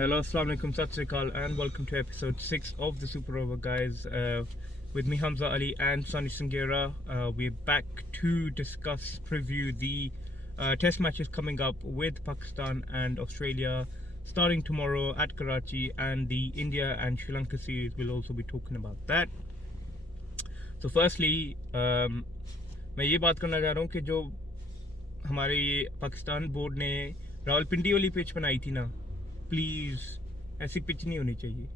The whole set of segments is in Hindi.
Hello, Assalamu alaikum, Sat Sri Akal, and welcome to episode 6 of the Super Over, guys. With me, Hamza Ali and Sunny Sangera. We're back to discuss, preview the test matches coming up with Pakistan and Australia starting tomorrow at Karachi, and the India and Sri Lanka series. We'll also be talking about that. So, firstly, मैं ये बात करना चाह रहा हूँ कि जो हमारे ये पाकिस्तान बोर्ड ने रावलपिंडी वाली पिच बनाई थी ना, प्लीज़ ऐसी पिच नहीं होनी चाहिए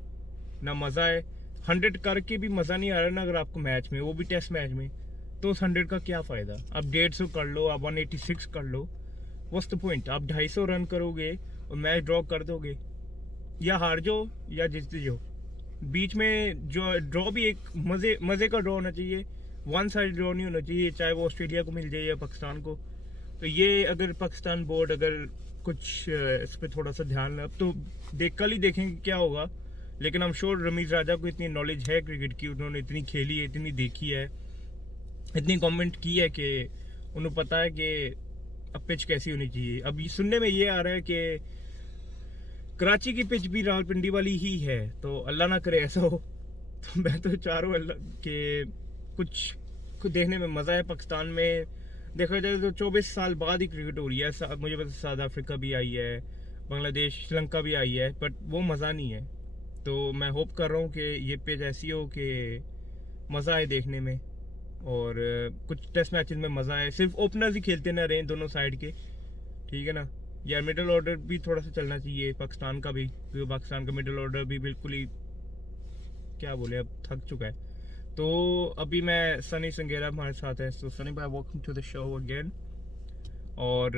ना। मज़ा है 100 करके भी मज़ा नहीं आ रहा ना। अगर आपको मैच में, वो भी टेस्ट मैच में, तो उस 100 का क्या फ़ायदा। आप 150 कर लो, आप 186 कर लो, व्हाट्स द पॉइंट। आप 250 रन करोगे और मैच ड्रॉ कर दोगे, या हार जाओ या जीत जाओ। बीच में जो ड्रॉ भी एक मज़े का ड्रॉ होना चाहिए, वन साइड ड्रॉ नहीं होना चाहिए, चाहे वो ऑस्ट्रेलिया को मिल जाए या पाकिस्तान को। तो ये अगर पाकिस्तान बोर्ड अगर कुछ इस पर थोड़ा सा ध्यान, अब तो कल ही देखेंगे क्या होगा। लेकिन हम श्योर रमीज़ राजा को इतनी नॉलेज है क्रिकेट की, उन्होंने इतनी खेली है, इतनी देखी है, इतनी कमेंट की है कि उन्हें पता है कि अब पिच कैसी होनी चाहिए। अब सुनने में ये आ रहा है कि कराची की पिच भी रावलपिंडी वाली ही है, तो अल्लाह ना करे ऐसा हो। तो मैं तो चाह रहा हूँ अल्लाह के कुछ देखने में मज़ा है। पाकिस्तान में देखा जाए तो 24 साल बाद ही क्रिकेट हो रही है। मुझे पता साउथ अफ्रीका भी आई है, बांग्लादेश, श्रीलंका भी आई है, बट वो मज़ा नहीं है। तो मैं होप कर रहा हूँ कि ये पिच ऐसी हो कि मज़ा आए देखने में, और कुछ टेस्ट मैचेस में मज़ा आए। सिर्फ ओपनर्स ही खेलते ना रहें दोनों साइड के, ठीक है ना। यार मिडल ऑर्डर भी थोड़ा सा चलना चाहिए पाकिस्तान का भी, क्योंकि पाकिस्तान का मिडल ऑर्डर भी बिल्कुल ही क्या बोले, अब थक चुका है। तो अभी मैं सनी संगेरा हमारे साथ है। तो सनी भाई, welcome to the show again. और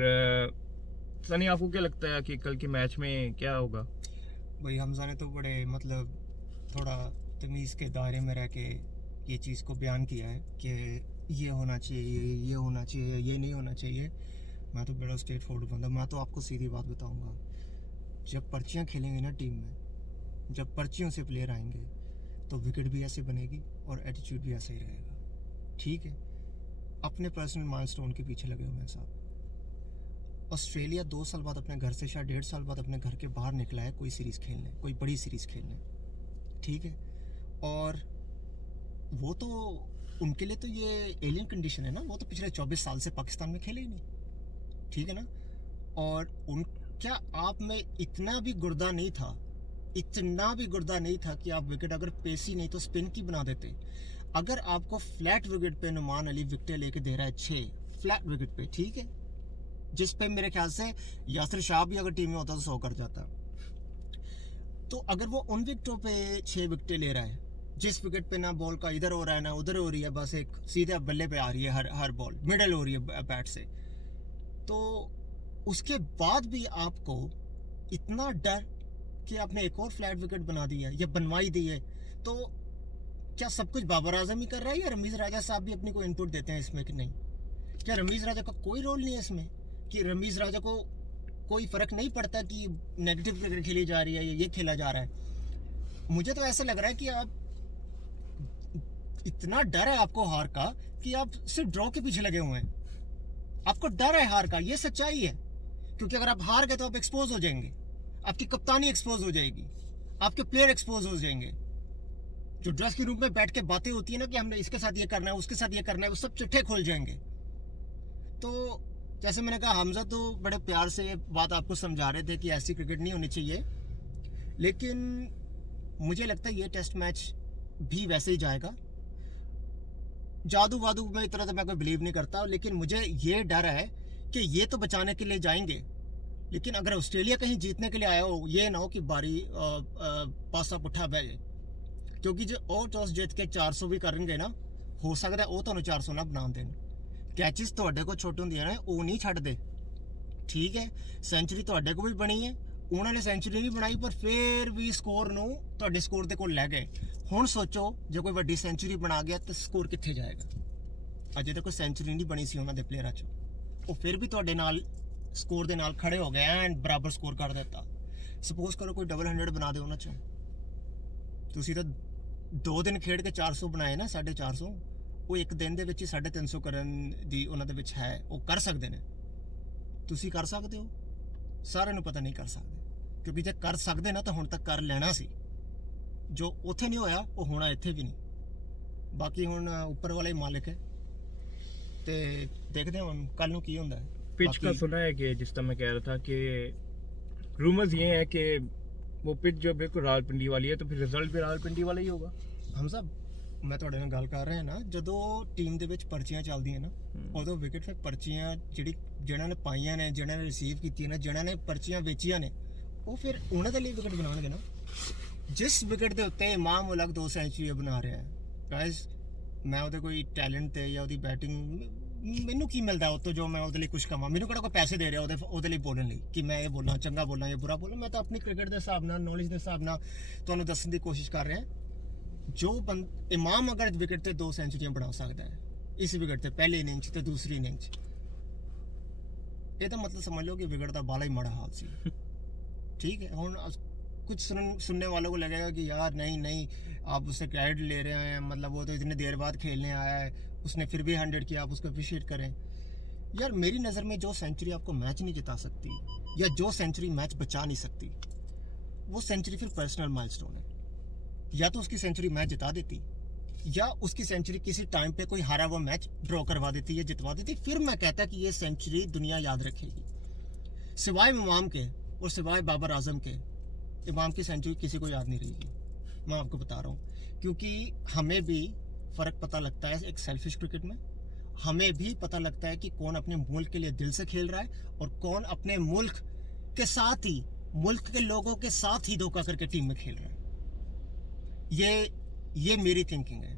सनी, आपको क्या लगता है कि कल के मैच में क्या होगा? भाई हमजा ने तो बड़े थोड़ा तमीज़ के दायरे में रह के ये चीज़ को बयान किया है कि ये होना चाहिए, ये होना चाहिए, ये नहीं होना चाहिए। मैं तो बड़ा स्ट्रेट फॉरवर्ड बंदा। मैं तो आपको सीधी बात बताऊंगा, जब पर्चियाँ खेलेंगे ना टीम में, जब पर्चियों से प्लेयर आएंगे, तो विकेट भी ऐसे बनेगी और एटीट्यूड भी ऐसा ही रहेगा, ठीक है। अपने पर्सनल माइलस्टोन के पीछे लगे हुए हैं साहब। ऑस्ट्रेलिया 2 साल बाद अपने घर से, शायद 1.5 साल बाद अपने घर के बाहर निकला है कोई सीरीज़ खेलने, कोई बड़ी सीरीज़ खेलने, ठीक है। और वो तो उनके लिए तो ये एलियन कंडीशन है ना। वो तो पिछले 24 साल से पाकिस्तान में खेले ही नहीं, ठीक है ना। और क्या आप में इतना भी गुर्दा नहीं था, इतना भी गुर्दा नहीं था कि आप विकेट अगर पेसी नहीं तो स्पिन की बना देते। अगर आपको फ्लैट विकेट पे नुमान अली विकेट लेके दे रहा है 6 फ्लैट विकेट पे, ठीक है, जिस पे मेरे ख्याल से यासिर शाह भी अगर टीम में होता तो 100 कर जाता। तो अगर वो उन विकेटों पे 6 विकेटें ले रहा है, जिस विकेट पे ना बॉल का इधर हो रहा है ना उधर हो रही है, बस एक सीधे बल्ले पे आ रही है, हर बॉल मिडल हो रही है बैट से, तो उसके बाद भी आपको इतना डर कि आपने एक और फ्लैट विकेट बना दी है या बनवाई दी है, तो क्या सब कुछ बाबर आजम ही कर रहा है या रमीज़ राजा साहब भी अपनी कोई इनपुट देते हैं इसमें कि नहीं? क्या रमीज़ राजा का कोई रोल नहीं है इसमें? कि रमीज़ राजा को कोई फ़र्क नहीं पड़ता कि नेगेटिव क्रिकेट खेली जा रही है या ये खेला जा रहा है? मुझे तो ऐसा लग रहा है कि आप इतना डर है आपको हार का कि आप सिर्फ ड्रॉ के पीछे लगे हुए हैं। आपको डर है हार का, ये सच्चाई है। क्योंकि अगर आप हार गए तो आप एक्सपोज हो जाएंगे, आपकी कप्तानी एक्सपोज हो जाएगी, आपके प्लेयर एक्सपोज हो जाएंगे। जो ड्रेस के रूप में बैठ के बातें होती है ना कि हमने इसके साथ ये करना है, उसके साथ ये करना है, वो सब चिट्ठे खोल जाएंगे। तो जैसे मैंने कहा, हमजा तो बड़े प्यार से ये बात आपको समझा रहे थे कि ऐसी क्रिकेट नहीं होनी चाहिए, लेकिन मुझे लगता है ये टेस्ट मैच भी वैसे ही जाएगा। जादू वादू में इतना तो मैं कोई बिलीव नहीं करता, लेकिन मुझे ये डर है कि ये तो बचाने के लिए जाएंगे, लेकिन अगर ऑस्ट्रेलिया कहीं जीतने के लिए आया हो, ये ना हो कि बारी पासा पुट्ठा बह जाए। क्योंकि जो और टॉस जीत के 400 भी करेंगे ना, हो सकता है वो तो 400 ना बना दें। कैचेस ਤੁਹਾਡੇ को छोटे होंगे ने, वो नहीं छड्डदे, ठीक है। सेंचुरी ਤੁਹਾਡੇ को भी बनी है, उन्होंने सेंचुरी नहीं बनाई, पर फिर भी स्कोर ਨੂੰ ਤੁਹਾਡੇ स्कोर ਦੇ ਕੋਲ ਲੈ गए। ਹੁਣ सोचो जो कोई ਵੱਡੀ सेंचुरी बना गया तो स्कोर कितने जाएगा? अजे तक कोई सेंचुरी नहीं बनी सी उन्होंने प्लेयरां चों, वो फिर भी ਤੁਹਾਡੇ ਨਾਲ स्कोर ਦੇ ਨਾਲ खड़े हो गए एंड बराबर स्कोर कर देता। सपोज करो कोई डबल 100 बना दे उन्होंने चों, ਤੁਸੀਂ ਤਾਂ 2 दिन खेड के 400 बनाए ना, 450, वो एक दिन ਦੇ ਵਿੱਚ ਹੀ 350 ਕਰਨ ਦੀ ਉਹਨਾਂ ਦੇ ਵਿੱਚ ਹੈ, ਉਹ ਕਰ ਸਕਦੇ ਨੇ। ਤੁਸੀਂ ਕਰ ਸਕਦੇ ਹੋ? ਸਾਰਿਆਂ ਨੂੰ ਪਤਾ ਨਹੀਂ ਕਰ ਸਕਦੇ। ਕਿਉਂਕਿ ਜੇ ਕਰ ਸਕਦੇ ਨਾ ਤਾਂ ਹੁਣ ਤੱਕ ਕਰ ਲੈਣਾ ਸੀ। ਜੋ ਉੱਥੇ ਨਹੀਂ ਹੋਇਆ ਉਹ ਹੋਣਾ ਇੱਥੇ ਵੀ ਨਹੀਂ। ਬਾਕੀ ਹੁਣ ਉੱਪਰ ਵਾਲਾ ਹੀ ਮਾਲਿਕ ਹੈ ਤੇ ਦੇਖਦੇ ਹਾਂ ਹੁਣ ਕੱਲ ਨੂੰ ਕੀ ਹੁੰਦਾ है। पिच का सुना है कि जिस तरह मैं कह रहा था कि रूमर्स ये है कि वो पिच जो बिल्कुल रावलपिंडी वाली है, तो फिर रिजल्ट भी रावलपिंडी वाला ही होगा। ਹਮ ਸਾਹਿਬ ਮੈਂ ਤੁਹਾਡੇ ਨਾਲ ਗੱਲ ਕਰ ਰਿਹਾ ਨਾ, ਜਦੋਂ ਟੀਮ ਦੇ ਵਿੱਚ ਪਰਚੀਆਂ ਚੱਲਦੀਆਂ ਨਾ ਉਦੋਂ ਵਿਕਟ ਫਿਰ ਪਰਚੀਆਂ ਜਿਹਨਾਂ ਨੇ ਪਾਈਆਂ ਨੇ, ਜਿਹਨਾਂ ਨੇ ਰਿਸੀਵ ਕੀਤੀਆਂ ਨੇ, ਜਿਹਨਾਂ ਨੇ ਪਰਚੀਆਂ ਵੇਚੀਆਂ ਨੇ, ਉਹ ਫਿਰ ਉਹਨਾਂ ਦੇ ਲਈ ਵਿਕਟ ਬਣਾਉਣਗੇ ਨਾ। ਜਿਸ ਵਿਕਟ ਦੇ ਉੱਤੇ ਇਮਾਮ ਉਲਗ 2 ਸੈਂਚੁਰੀ ਬਣਾ ਰਿਹਾ ਹੈ ਗਾਇਜ਼, ਮੈਂ ਉਹਦੇ ਕੋਈ ਟੈਲੈਂਟ ਤੇ ਜਾਂ ਉਹਦੀ ਬੈਟਿੰਗ ਮੈਨੂੰ ਕੀ ਮਿਲਦਾ ਉਹ ਤੋਂ ਜੋ ਮੈਂ ਉਹਦੇ ਲਈ ਕੁਝ ਕਵਾਂ। ਮੈਨੂੰ ਕਿਹੜਾ ਕੋਈ ਪੈਸੇ ਦੇ ਰਿਹਾ ਉਹਦੇ ਲਈ ਬੋਲਣ ਲਈ ਕਿ ਮੈਂ ਇਹ ਬੋਲਾਂ, ਚੰਗਾ ਬੋਲਾਂ ਜਾਂ ਬੁਰਾ ਬੋਲਾਂ। ਮੈਂ ਤਾਂ ਆਪਣੀ ਕ੍ਰਿਕਟ ਦੇ ਹਿਸਾਬ ਨਾਲ, ਨੌਲੇਜ ਦੇ ਹਿਸਾਬ ਨਾਲ ਤੁਹਾਨੂੰ ਦੱਸਣ ਦੀ ਕੋਸ਼ਿਸ਼ ਕਰ ਰਿਹਾ। ਜੋ ਇਮਾਮ ਅਗਰ ਵਿਕਟ ਤੇ 2 ਸੈਂਚੁਰੀਆਂ ਬਣਾ ਸਕਦਾ ਹੈ ਇਸ ਵਿਕਟ ਤੇ, ਪਹਿਲੀ ਇਨਿੰਗ 'ਚ ਤੇ ਦੂਸਰੀ ਇਨਿੰਗ 'ਚ, ਇਹ ਤਾਂ मतलब समझ लो कि विकेट का बाला ही माड़ा हाल सी। ठीक है, ਹੁਣ कुछ सुनने वालों को लगेगा कि यार नहीं आप उससे क्रेडिट ले रहे हैं, मतलब वो तो इतनी देर बाद खेलने आया है, उसने फिर भी 100 किया, आप उसको अप्रिशिएट करें। यार मेरी नज़र में जो सेंचुरी आपको मैच नहीं जिता सकती या जो सेंचुरी मैच बचा नहीं सकती, वो सेंचुरी फिर पर्सनल माइलस्टोन है। या तो उसकी सेंचुरी मैच जिता देती या उसकी सेंचुरी किसी टाइम पे कोई हारा हुआ मैच ड्रॉ करवा देती या जितवा देती, फिर मैं कहता कि ये सेंचुरी दुनिया याद रखेगी। सिवाय इमाम के और सिवाय बाबर आजम के, इमाम की सेंचुरी किसी को याद नहीं रहेगी, मैं आपको बता रहा हूँ। क्योंकि हमें भी फ़र्क पता लगता है एक सेल्फिश क्रिकेट में, हमें भी पता लगता है कि कौन अपने मुल्क के लिए दिल से खेल रहा है और कौन अपने मुल्क के साथ ही, मुल्क के लोगों के साथ ही धोखा करके टीम में खेल रहा है। ये मेरी थिंकिंग है।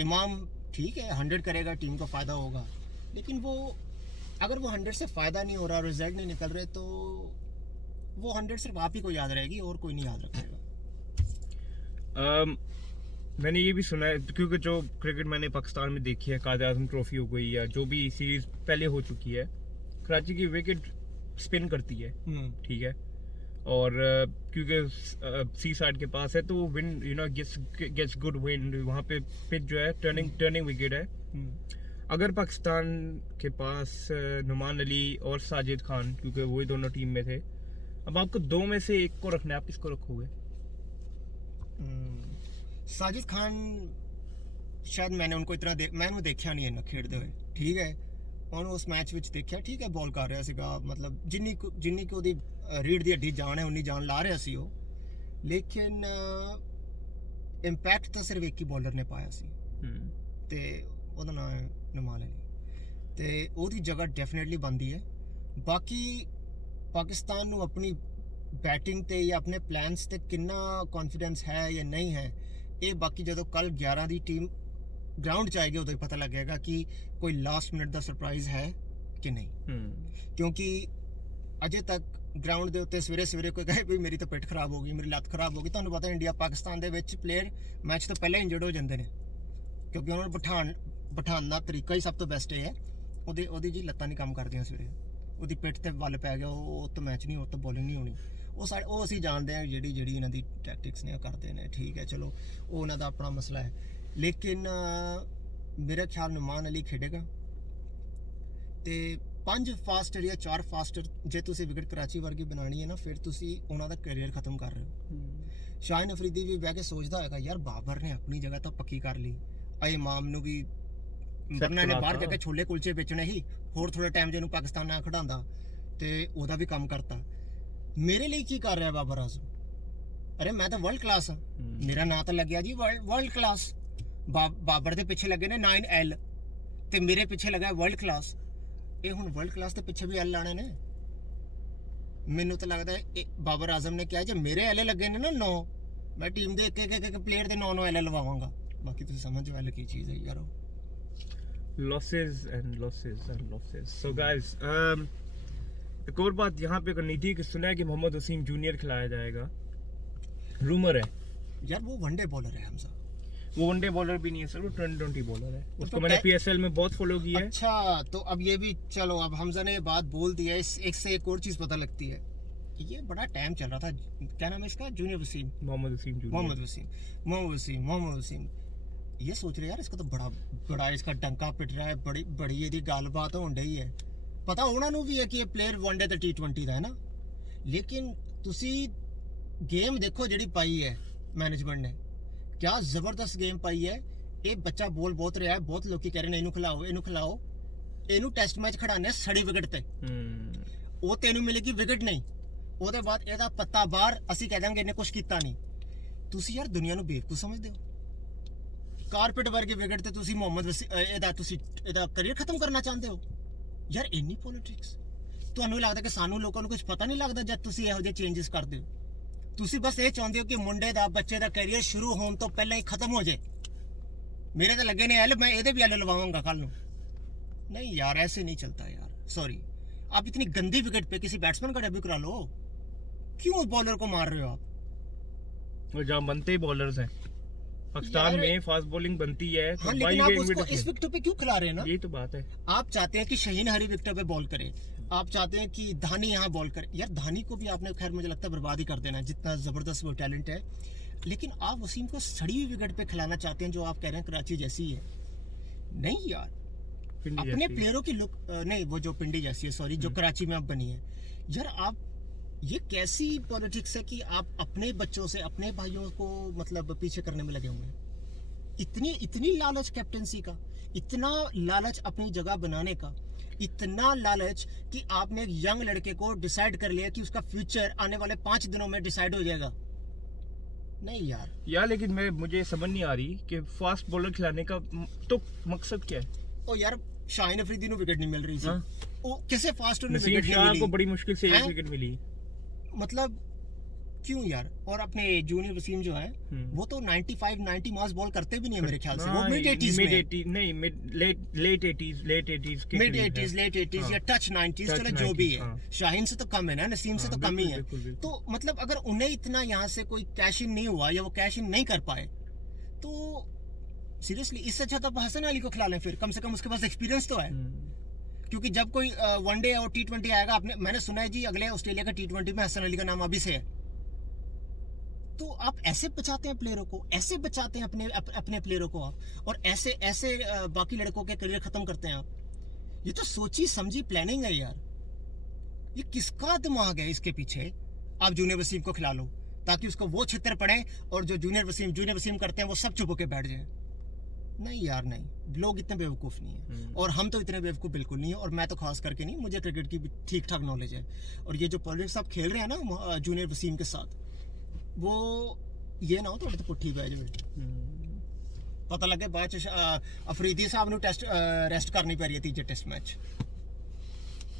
इमाम ठीक है 100 करेगा, टीम को फ़ायदा होगा, लेकिन वो अगर वो 100 से फ़ायदा नहीं हो रहा, रिजल्ट नहीं निकल रहे, तो वो 100 सिर्फ आप ही को याद रहेगी और कोई नहीं याद रखेगा। मैंने ये भी सुना है, क्योंकि जो क्रिकेट मैंने पाकिस्तान में देखी है, कायद आज़म ट्रॉफी हो गई या जो भी सीरीज़ पहले हो चुकी है, कराची की विकेट स्पिन करती है, ठीक है, और क्योंकि सी साइड के पास है तो विंड गेट्स गुड विंड, वहाँ पे पिच जो है टर्निंग विकेट है। अगर पाकिस्तान के पास नुमान अली और साजिद खान, क्योंकि वही दोनों टीम में थे, अब आपको 2 में से एक को रखना है, आप किसको रखोगे? साजिद खान शायद मैंने उनको इतना मैंने देखा नहीं है खेलते हुए, ठीक है, ਉਹਨੂੰ ਉਸ ਮੈਚ ਵਿੱਚ ਦੇਖਿਆ, ਠੀਕ ਹੈ, ਬੋਲ ਕਰ ਰਿਹਾ ਸੀਗਾ, ਮਤਲਬ ਜਿੰਨੀ ਕਿ ਉਹਦੀ ਰੀੜ ਦੀ ਹੱਡੀ ਜਾਨ ਹੈ ਉਨੀ ਜਾਨ ਲਾ ਰਿਹਾ ਸੀ ਉਹ, ਲੇਕਿਨ ਇੰਪੈਕਟ ਤਾਂ ਸਿਰਫ ਇੱਕ ਹੀ ਬੋਲਰ ਨੇ ਪਾਇਆ ਸੀ ਤੇ ਉਹਦਾ ਨਾਮ ਹੈ ਨੁਮਾਨ ਅਲੀ, ਤੇ ਉਹਦੀ ਜਗ੍ਹਾ ਡੈਫੀਨਿਟਲੀ ਬਣਦੀ ਹੈ। ਬਾਕੀ ਪਾਕਿਸਤਾਨ ਨੂੰ ਆਪਣੀ ਬੈਟਿੰਗ ਤੇ ਜਾਂ ਆਪਣੇ ਪਲਾਨਸ ਤੇ ਕਿੰਨਾ ਕੌਨਫੀਡੈਂਸ ਹੈ ਜਾਂ ਨਹੀਂ ਹੈ, ਇਹ ਬਾਕੀ ਜਦੋਂ ਕੱਲ 11 ਦੀ ਟੀਮ ग्राउंड च आएगी उदों ही पता लगेगा कि कोई लास्ट मिनट का सरप्राइज है कि नहीं। क्योंकि अजे तक ग्राउंड के उत्ते सवेरे कोई कहे भी मेरी तो पिठ खराब हो गई, मेरी लत्त खराब हो गई, तुहानूं पता इंडिया पाकिस्तान दे विच प्लेयर मैच तो पहले इंजर्ड हो जाते हैं, क्योंकि उन्होंने बिठाने का तरीका ही सब तो बेस्ट है। ਉਹਦੀ जी लत्तां नहीं काम करदियां सवेरे, ਉਹਦੀ पिठ ते वल पै गया, ਉਹ तो मैच नहीं, ਉਹ तो बॉलिंग नहीं होनी। ਉਹ ਅਸੀਂ ਜਾਣਦੇ ਹਾਂ ਜਿਹੜੀ ਇਹਨਾਂ ਦੀ ਟੈਕਟਿਕਸ ਨੇ ਕਰਦੇ ਨੇ, ਠੀਕ ਹੈ, ਚਲੋ ਉਹ ਉਹਨਾਂ ਦਾ ਆਪਣਾ ਮਸਲਾ ਹੈ। लेकिन मेरे ख्याल नुमान अली खेडेगा तो 5 फास्टर या 4 फास्टर जे तुसी विकेट कराची वर्गी बनानी है ना, फिर तुसी उन्हां दा करियर खत्म कर रहे हो। शाहिन अफरीदी भी बह के सोचदा होगा यार बाबर ने अपनी जगह तो पक्की कर ली, अय इमाम नूं भी वरना ने बाहर जाके छोले कुलचे बेचने ही, होर थोड़े टाइम जे नूं पाकिस्तान ना खड़ांदा ते ओदा भी काम करता। मेरे लिए की कर रहा है बाबर आजम? अरे मैं तो वर्ल्ड क्लास हाँ, मेरा नाम तो लग गया जी वर्ल्ड क्लास। ਬਾਬਰ ਦੇ ਪਿੱਛੇ ਲੱਗੇ ਨੇ 9L ਤੇ ਮੇਰੇ ਪਿੱਛੇ ਲੱਗਾ ਵਰਲਡ ਕਲਾਸ। ਇਹ ਹੁਣ ਵਰਲਡ ਕਲਾਸ ਦੇ ਪਿੱਛੇ ਵੀ L ਲਾਣੇ ਨੇ। ਮੈਨੂੰ ਤਾਂ ਲੱਗਦਾ ਬਾਬਰ ਆਜ਼ਮ ਨੇ ਕਿਹਾ ਜੇ ਮੇਰੇ L ਲੱਗੇ ਨੇ ਨਾ 9, ਮੈਂ ਟੀਮ ਦੇ ਇੱਕ ਪਲੇਅਰ ਦੇ 9 L ਲਵਾਵਾਂਗਾ। ਬਾਕੀ ਤੁਸੀਂ ਸਮਝੋ L ਕੀ ਚੀਜ਼ ਹੈ ਯਾਰੋ। losses and losses. So guys, एक और बात यहाँ पे करनी थी कि सुना है कि मोहम्मद वसीम जूनियर खिलाया जाएगा, रूमर है यार। वो वनडे बॉलर है हमजा, वो वनडे बॉलर भी नहीं है सर, वो 20 बॉलर है, उसको मैंने PSL में बहुत फॉलो किया है। अच्छा, तो अब ये भी चलो, अब हमजा ने ये बात बोल दी है, एक से एक और चीज़ पता लगती है। ये बड़ा टाइम चल रहा था, क्या नाम है इसका, जूनियर वसीम, मोहम्मद वसीम। ये सोच रहे यार इसका तो बड़ा इसका डंका पिट रहा है, बड़ी ਇਹਦੀ ਗੱਲਬਾਤ ਹੋਣ ਡਈ ਹੈ। पता उन्होंने भी है कि ये प्लेयर वनडे ਤੇ T20 ਦਾ है ना, लेकिन ਤੁਸੀਂ ਗੇਮ ਦੇਖੋ ਜਿਹੜੀ ਪਾਈ ਹੈ ਮੈਨੇਜਮੈਂਟ ਨੇ, ਕਿਆ ਜ਼ਬਰਦਸਤ ਗੇਮ ਪਾਈ ਹੈ। ਇਹ ਬੱਚਾ ਬੋਲ ਬਹੁਤ ਰਿਹਾ ਹੈ, ਬਹੁਤ ਲੋਕੀ ਕਹਿ ਰਹੇ ਨੇ ਇਹਨੂੰ ਖਿਲਾਓ, ਇਹਨੂੰ ਖਿਲਾਓ, ਇਹਨੂੰ ਟੈਸਟ ਮੈਚ ਖੜਾਣੇ ਸੜੀ ਵਿਕਟ ਤੇ, ਉਹ ਤੈਨੂੰ ਮਿਲੇਗੀ ਵਿਕਟ ਨਹੀਂ, ਉਹਦੇ ਬਾਅਦ ਇਹਦਾ ਪੱਤਾ ਬਾਹਰ, ਅਸੀਂ ਕਹਿ ਦਾਂਗੇ ਇਹਨੇ ਕੁਝ ਕੀਤਾ ਨਹੀਂ। ਤੁਸੀਂ ਯਾਰ ਦੁਨੀਆ ਨੂੰ ਬੇਵਕੂਫ ਸਮਝਦੇ ਹੋ। ਕਾਰਪੇਟ ਵਰਗੇ ਵਿਕਟ ਤੇ ਤੁਸੀਂ ਇਹਦਾ ਕੈਰੀਅਰ ਖਤਮ ਕਰਨਾ ਚਾਹੁੰਦੇ ਹੋ ਯਾਰ। ਇੰਨੀ ਪੋਲਿਟਿਕਸ ਤੁਹਾਨੂੰ ਲੱਗਦਾ ਕਿ ਸਾਨੂੰ ਲੋਕਾਂ ਨੂੰ ਕੁਝ ਪਤਾ ਨਹੀਂ ਲੱਗਦਾ ਜਦ ਤੁਸੀਂ ਇਹੋ ਜਿਹੇ ਚੇਂਜਸ ਕਰਦੇ ਹੋ। ਤੁਸੀਂ ਬਸ ਇਹ ਚਾਹੁੰਦੇ ਹੋ ਕਿ ਮੁੰਡੇ ਦਾ, ਬੱਚੇ ਦਾ ਕੈਰੀਅਰ ਸ਼ੁਰੂ ਹੋਣ ਤੋਂ ਪਹਿਲਾਂ ਹੀ ਖਤਮ ਹੋ ਜਾਏ। मेरे तो लगे ने एल, मैं ये भी एल लवाऊंगा कल नू। नहीं यार ऐसे नहीं चलता यार, सॉरी। आप इतनी गंदी विकेट पे किसी बैट्समैन का डेब्यू करा लो, क्यों उस बॉलर को मार रहे हो आप? वो जहाँ बनते ही बॉलर्स हैं पाकिस्तान में, फास्ट बॉलिंग बनती है तो हाँ, लेकिन आप उसको इस विकेट पे क्यों खिला रहे हैं ना? यही तो बात है। आप चाहते हैं कि शाहीन हरी विकेट पे बॉल करे, आप चाहते हैं कि धानी यहाँ बॉल करे। यार धानी को भी आपने खैर मुझे लगता है बर्बाद ही कर देना, जितना जबरदस्त वो टैलेंट है। लेकिन आप वसीम को सड़ी हुई विकेट पे खिलाना चाहते हैं, जो आप कह रहे हैं कराची जैसी है। नहीं यार, अपने प्लेयरों की लुक नहीं, वो जो पिंडी जैसी है, सॉरी, जो कराची में अब बनी है यार। आप ये कैसी पॉलिटिक्स है कि आप अपने बच्चों से, अपने भाइयों को मतलब पीछे करने में लगे हुए हैं। इतनी लालच कैप्टनसी का, इतना लालच अपनी जगह बनाने का, इतना लालच कि आपने एक यंग लड़के को डिसाइड कर लिया कि उसका फ्यूचर आने वाले 5 दिनों में डिसाइड हो जाएगा। नहीं यार लेकिन मुझे समझ नहीं आ रही कि फास्ट बॉलर खिलाने का तो मकसद क्या है। ओ यार शाहीन अफरीदी को विकेट नहीं मिल रही थी। हाँ? ओ कैसे फास्ट नसीम शाह को बड़ी मुश्किल से 1 विकेट मिली। मतलब क्यों यार? और अपने जूनियर वसीम जो है वो तो 95-90 मार्क्स बॉल करते भी नहीं है मेरे ख्याल से। वो मिड 80s लेट 80s या टच 90s, चलो जो भी है। शाहीन से तो कम है ना, नसीम से तो कम ही है। तो मतलब अगर उन्हें इतना यहाँ से कोई कैश इन नहीं हुआ या वो कैश इन नहीं कर पाए तो सीरियसली इससे अच्छा तो हसन अली को खिला लें फिर, कम से कम उसके पास एक्सपीरियंस तो है। क्योंकि जब कोई वनडे और T20 आएगा, मैंने सुना है जी अगले ऑस्ट्रेलिया का T20 में हसन अली का नाम अभी से है। तो आप ऐसे बचाते हैं प्लेयरों को, ऐसे बचाते हैं अपने प्लेयरों को आप, और ऐसे बाकी लड़कों के करियर खत्म करते हैं आप। ये तो सोची समझी प्लानिंग है यार। ये किसका दिमाग है इसके पीछे? आप जूनियर वसीम को खिला लो ताकि उसको वो छितर पड़े और जो जूनियर वसीम करते हैं वो सब चुप होके बैठ जाए। नहीं यार नहीं, लोग इतने बेवकूफ़ नहीं है, और हम तो इतने बेवकूफ़ बिल्कुल नहीं है। और मैं तो खास करके नहीं, मुझे क्रिकेट की भी ठीक ठाक नॉलेज है। और ये जो पॉलिटिक्स आप खेल रहे हैं ना जूनियर वसीम के साथ, वो ये ना हो तो पुट्ठी पै जाए, पता लगे बाद अफरीदी साहब ਨੂੰ ਟੈਸਟ ਰੈਸਟ ਕਰਨੀ ਪੈ ਰਹੀ ਹੈ ਤੀਜੇ ਟੈਸਟ ਮੈਚ।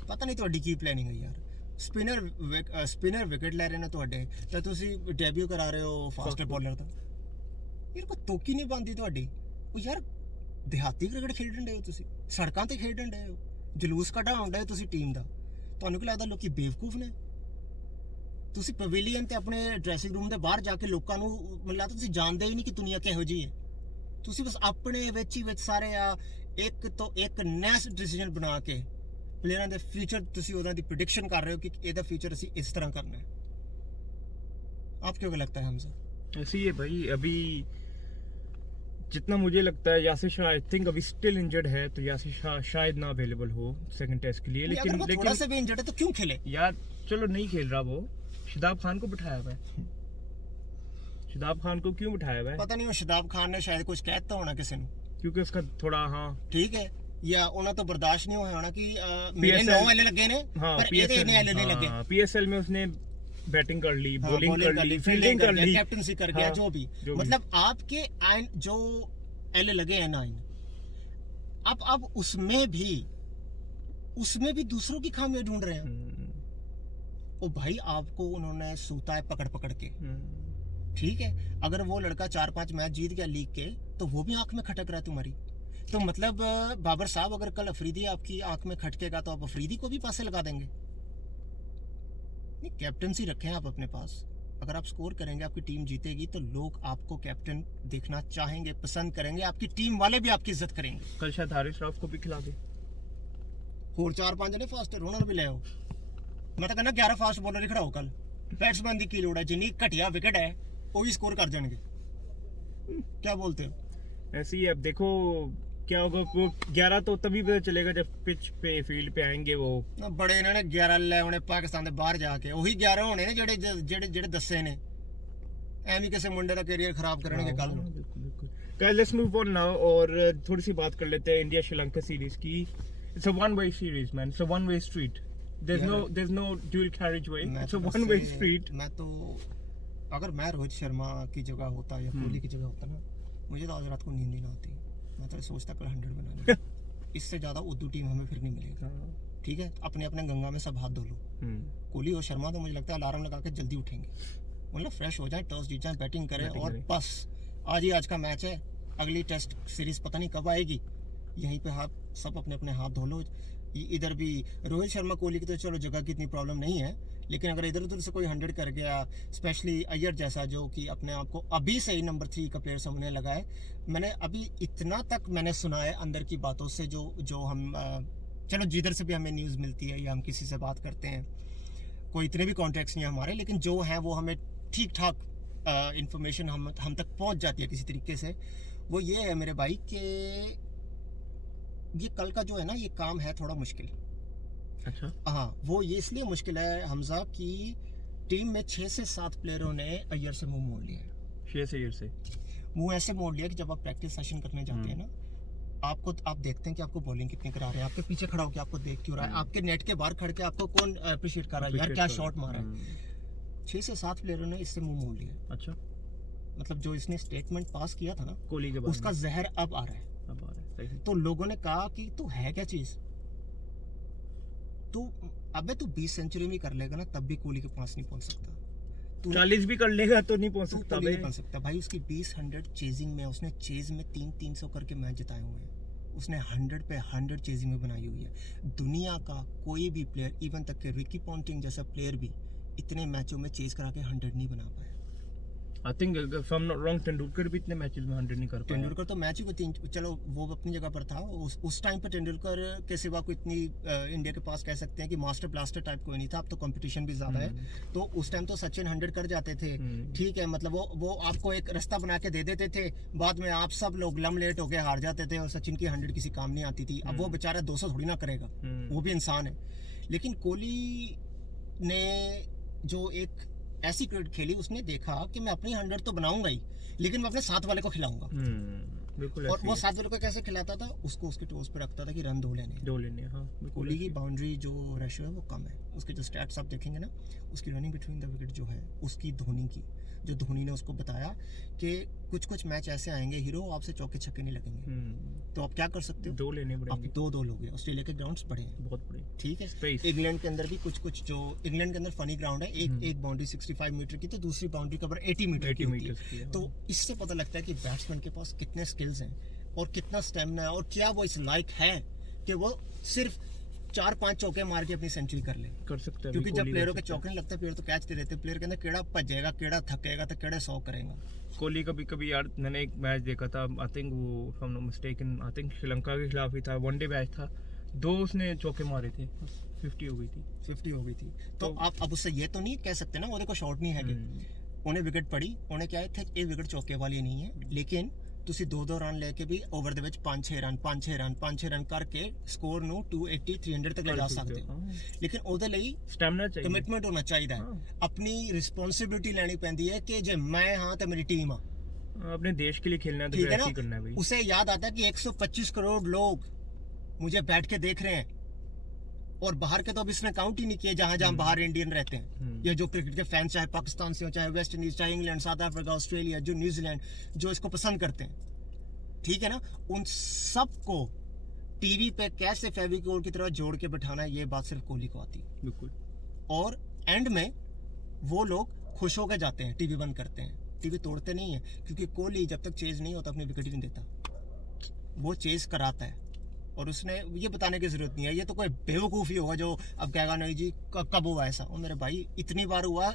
ਪਤਾ ਨਹੀਂ ਤੁਹਾਡੀ ਕੀ ਪਲੈਨਿੰਗ ਹੈ ਯਾਰ। ਸਪਿਨਰ ਵਿਕਟ ਲੈ ਰਹੇ ਨੇ ਤੁਹਾਡੇ, ਤੇ ਤੁਸੀਂ ਡੈਬਿਊ ਕਰਾ ਰਹੇ ਹੋ ਫਾਸਟ ਬੋਲਰ ਦਾ। ਯਾਰ ਕੋਈ ਤੋਕੀ ਨਹੀਂ ਬੰਦੀ ਤੁਹਾਡੀ। ਉਹ ਯਾਰ ਦਿਹਾਤੀ ਕ੍ਰਿਕਟ ਖੇਡਣ ਦੇ ਹੋ ਤੁਸੀਂ, ਸੜਕਾਂ ਤੇ ਖੇਡਣ ਦੇ ਹੋ, ਜਲੂਸ ਕਢਾਉਣ ਦੇ ਤੁਸੀਂ ਟੀਮ ਦਾ। ਤੁਹਾਨੂੰ ਕੀ ਲੱਗਦਾ ਲੋਕੀ ਬੇਵਕੂਫ ਨੇ? ਤੁਸੀਂ ਪਵੇਲੀਅਨ ਤੇ ਆਪਣੇ ਡਰੈਸਿੰਗ ਰੂਮ ਦੇ ਬਾਹਰ ਜਾ ਕੇ ਲੋਕਾਂ ਨੂੰ ਮਿਲਦਾ, ਤੁਸੀਂ ਜਾਣਦੇ ਹੀ ਨਹੀਂ ਕਿ ਦੁਨੀਆ ਕਿਹੋ ਜਿਹੀ ਹੈ। ਤੁਸੀਂ ਬਸ ਆਪਣੇ ਵਿੱਚ ਹੀ ਵਿੱਚ ਸਾਰੇ ਇੱਕ ਤੋਂ ਇੱਕ ਨੈਸ ਡਿਸੀਜਨ ਬਣਾ ਕੇ ਪਲੇਅਰਾਂ ਦੇ ਫਿਊਚਰ, ਤੁਸੀਂ ਉਹਨਾਂ ਦੀ ਪ੍ਰਿਡਿਕਸ਼ਨ ਕਰ ਰਹੇ ਹੋ ਕਿ ਇਹਦਾ ਫਿਊਚਰ ਅਸੀਂ ਇਸ ਤਰ੍ਹਾਂ ਕਰਨਾ है। आपको क्या लगता है हमसे? ऐसे ही है भाई। अभी जितना मुझे लगता है यासिर शाह आई थिंक अभी स्टिल इंजर्ड है, तो यासिर शाह शायद ना अवेलेबल हो सेकंड टेस्ट के लिए। लेकिन थोड़ा सा भी इंजर्ड है तो क्यों खेले यार? चलो नहीं खेल रहा वो, शादाब खान को बिठाया हुआ है। शादाब खान को क्यों बिठाया हुआ है? पता नहीं, वो शादाब खान ने शायद कुछ कहता होना किसी ने, क्योंकि उसका थोड़ा ठीक है, या उन्हें तो बर्दाश्त नहीं होना कि मेरे 9 एल लगे ने पर ਇਹਦੇ ਇਹਨੇ एल नहीं लगे। PSL में उसने बैटिंग कर ली, बॉलिंग कर ली, फील्डिंग कर ली, कैप्टनसी कर गया, जो भी मतलब आपके जो एल लगे हैं 9, अब उसमें भी दूसरों की खामियां ढूंढ रहे हैं। ओ भाई आपको उन्होंने सूता है पकड़ के, ठीक है। अगर वो लड़का 4-5 मैच जीत गया लीग के तो वो भी आंख में खटक रहा है तुम्हारी। तो मतलब बाबर साहब अगर कल अफरीदी आपकी आंख में खटकेगा तो आप अफरीदी को भी पासे लगा देंगे। नहीं, कैप्टनसी रखें आप अपने पास। अगर आप स्कोर करेंगे, आपकी टीम जीतेगी तो लोग आपको कैप्टन देखना चाहेंगे, पसंद करेंगे, आपकी टीम वाले भी आपकी इज्जत करेंगे। कल शायद हारिस राव को भी खिला दे, और 4-5 जने फास्ट रोनर भी ले आओ। मैं तो कहना 11 फास्ट बॉलर ही खड़ाओ कल। बैट्समैन की लोड़ है, जिन्नी घटिया विकेट है वो भी स्कोर कर जाएंगे। क्या बोलते हो? ऐसे ही अब देखो क्या होगा वो 11 तो तभी पता चलेगा जब पिच पे फील्ड पे आएंगे वो। ना बड़े इन्होंने 11 ले होने पाकिस्तान दे बाहर जाके वही 11 होने ने जेड़े जेड़े जेड़े दसे ने एवं किसी मुंडे का करियर खराब करने कल नु। Guys, let's move on now और थोड़ी सी बात कर लेते हैं इंडिया श्रीलंका सीरीज की। It's a one-way series, man. It's a one-way street. There's no dual carriageway. It's a one-way street. मैं तो अगर मैं रोहित शर्मा की जगह होता या कोहली की जगह होता ना, मुझे तो आज रात को नींद ही ना आती। मैं तो सोचता कल 100 बनाने इससे ज्यादा उर्दू टीम हमें फिर नहीं मिलेगी। ठीक है, अपने अपने गंगा में सब हाथ धो लो। कोहली और शर्मा तो मुझे लगता है अलार्म लगा के जल्दी उठेंगे, मतलब फ्रेश हो जाए, टॉस जीत जाए, बैटिंग करें और बस आज ही आज का मैच है। अगली टेस्ट सीरीज पता नहीं कब आएगी, यहीं पे हाथ सब अपने अपने हाथ धो लो। इधर भी रोहित शर्मा कोहली की तो चलो जगह की इतनी प्रॉब्लम नहीं है, लेकिन अगर इधर उधर से कोई 100 कर गया, स्पेशली अय्यर जैसा जो कि अपने आप को अभी से ही नंबर 3 का प्लेयर समझने लगा है। मैंने अभी इतना तक मैंने सुना है अंदर की बातों से, जो हम चलो जिधर से भी हमें न्यूज़ मिलती है या हम किसी से बात करते हैं, कोई इतने भी कॉन्टैक्ट्स नहीं है हमारे, लेकिन जो है वो हमें ठीक ठाक इंफॉर्मेशन हम तक पहुंच जाती है किसी तरीके से। वो ये है मेरे भाई कि ये कल का जो है ना, ये काम है थोड़ा मुश्किल। अच्छा हाँ, वो ये इसलिए मुश्किल है हमजा की टीम में 6 से 7 प्लेयरों ने अय्यर से मुंह मोड़ लिया है। 6 से अय्यर से मुंह ऐसे मोड़ लिया कि जब आप प्रैक्टिस सेशन करने जाते हैं ना, आप देखते हैं कि आपको बॉलिंग कितनी करा रहे हैं, आपके पीछे खड़ा होकर आपको देख क्यों रहा है, आपके नेट के बाहर खड़ के आपको कौन अप्रिशिएट कर रहा है, यार क्या शॉट मारा है। 6 से 7 प्लेयरों ने इससे मुंह मोड़ लिया। अच्छा, मतलब जो इसने स्टेटमेंट पास किया था ना कोहली के बाद उसका जहर अब आ रहा है। तो लोगों ने कहा कि तू है क्या चीज, तू अबे तू 20 सेंचुरी भी कर लेगा ना तब भी कोहली के पास नहीं पहुंच सकता। 40 भी कर लेगा तो नहीं पहुंच सकता नहीं पहुंच सकता भाई। उसकी 20-100 चेजिंग में, उसने चेज में 300 करके मैच जिताए हुए हैं। उसने 100 पे 100 चेजिंग में बनाई हुई है। दुनिया का कोई भी प्लेयर, इवन तक के रिकी पॉन्टिंग जैसा प्लेयर भी इतने मैचों में चेज करा के 100 नहीं बना पाया। I think if I am not wrong Tendulkar भी इतने मैचेस में 100 नहीं कर पाया। तेंदुलकर तो मैच ही को 3, चलो वो अपनी जगह पर था। उस टाइम पर तेंदुलकर के सिवा कोई इतनी इंडिया के पास कह सकते हैं कि मास्टर ब्लास्टर टाइप कोई नहीं था। अब तो कंपटीशन भी ज्यादा है, तो उस टाइम तो सचिन 100 कर जाते थे। ठीक है, मतलब वो आपको एक रास्ता बना के दे देते थे, बाद में आप सब लोग लम लेट होके हार जाते थे और सचिन की 100 किसी काम नहीं आती थी। अब वो बेचारा 200 थोड़ी ना करेगा, वो भी इंसान है। लेकिन कोहली ने जो एक ऐसी क्रिकेट खेली, उसने देखा कि मैं अपनी 100 तो बनाऊंगा ही, लेकिन मैं अपने साथ वाले को खिलाऊंगा। बिल्कुल। और वो साथ वाले को कैसे खिलाता था, उसको उसके टोस पे रखता था कि रन दो लेने। हाँ, कोहली की बाउंड्री जो रेशियो है वो कम है। उसके जो स्टैट्स आप देखेंगे ना, उसकी रनिंग बिटवीन द विकेट जो है, उसकी धोनी की, जो धोनी ने उसको बताया कि कुछ मैच ऐसे आएंगे हीरो, आपसे चौके छक्के नहीं लगेंगे, तो आप क्या कर सकते हो, 2 लेने पड़ेंगे। आप 2 लोगे। ऑस्ट्रेलिया के ग्राउंड्स बड़े हैं, बहुत बड़े। ठीक है, इंग्लैंड के अंदर भी कुछ जो इंग्लैंड के अंदर फनी ग्राउंड है, एक बाउंड्री 65 मीटर की, तो दूसरी बाउंड्री कवर 80 मीटर की होती है। तो इससे पता लगता है कि बैट्समैन के पास कितने स्किल्स हैं और कितना स्टेमिना है, और क्या वो इस लायक है कि वो सिर्फ 4-5 चौके मार के अपनी सेंचुरी कर सकता है। क्योंकि जब प्लेयरों के चौके नहीं लगते, प्लेयर तो कैच दे देते, प्लेयर के अंदर केड़ा भजेगा, केड़ा थकेगा, तो केड़े 100 करेगा। कोहली कभी यार, मैंने एक मैच देखा था, आई थिंक वो if I am not mistaken, I think Sri Lanka के खिलाफ ही था, वनडे मैच था, 2 उसने चौके मारे थे, 50 हो गई थी। तो आप अब उससे ये तो नहीं कह सकते ना वो देखो शॉट नहीं है कि उन्हें विकेट पड़ी, उन्हें क्या है थे, एक विकेट चौके वाली नहीं है, लेकिन ਤੁਸੀਂ 2 ਰਨ ਲੈ ਕੇ ਵੀ ਓਵਰ ਦੇ ਵਿੱਚ 5-6 ਰਨ ਕਰਕੇ ਸਕੋਰ ਨੂੰ 280 300 ਤੱਕ ਲੈ ਜਾ ਸਕਦੇ ਹੋ। ਲੇਕਿਨ ਉਹਦੇ ਲਈ ਸਟੈਮਿਨਾ ਚਾਹੀਦਾ, ਕਮਿਟਮੈਂਟ ਹੋਣਾ ਚਾਹੀਦਾ ਹੈ, ਆਪਣੀ ਰਿਸਪੌਂਸਿबिलिटी ਲੈਣੀ ਪੈਂਦੀ ਹੈ ਕਿ ਜੇ ਮੈਂ ਹਾਂ ਤੇ ਮੇਰੀ टीम ਆ, अपने देश के लिए खेलना है तो ऐसे ही करना है भाई। उसे याद आता है कि 125 करोड़ लोग मुझे बैठ के देख रहे हैं, और बाहर के तो अब इसने काउंट ही नहीं किए, जहां बाहर इंडियन रहते हैं, या जो क्रिकेट के फैंस, चाहे पाकिस्तान से हो, चाहे वेस्ट इंडीज, चाहे इंग्लैंड, साउथ अफ्रीका, ऑस्ट्रेलिया, जो न्यूजीलैंड, जो इसको पसंद करते हैं, ठीक है ना, उन सबको टीवी पे कैसे फेविकोल की तरह जोड़ के बैठाना है, ये बात सिर्फ कोहली को आती है। बिल्कुल। और एंड में वो लोग खुश होकर जाते हैं, टीवी बंद करते हैं, टीवी तोड़ते नहीं है, क्योंकि कोहली जब तक चेज नहीं होता अपनी विकेट ही नहीं देता, वो चेज कराता है। और उसने ये बताने की जरूरत नहीं है, ये तो कोई बेवकूफ़ ही होगा जो अब कहेगा नहीं जी कब हुआ ऐसा। और मेरे भाई इतनी बार हुआ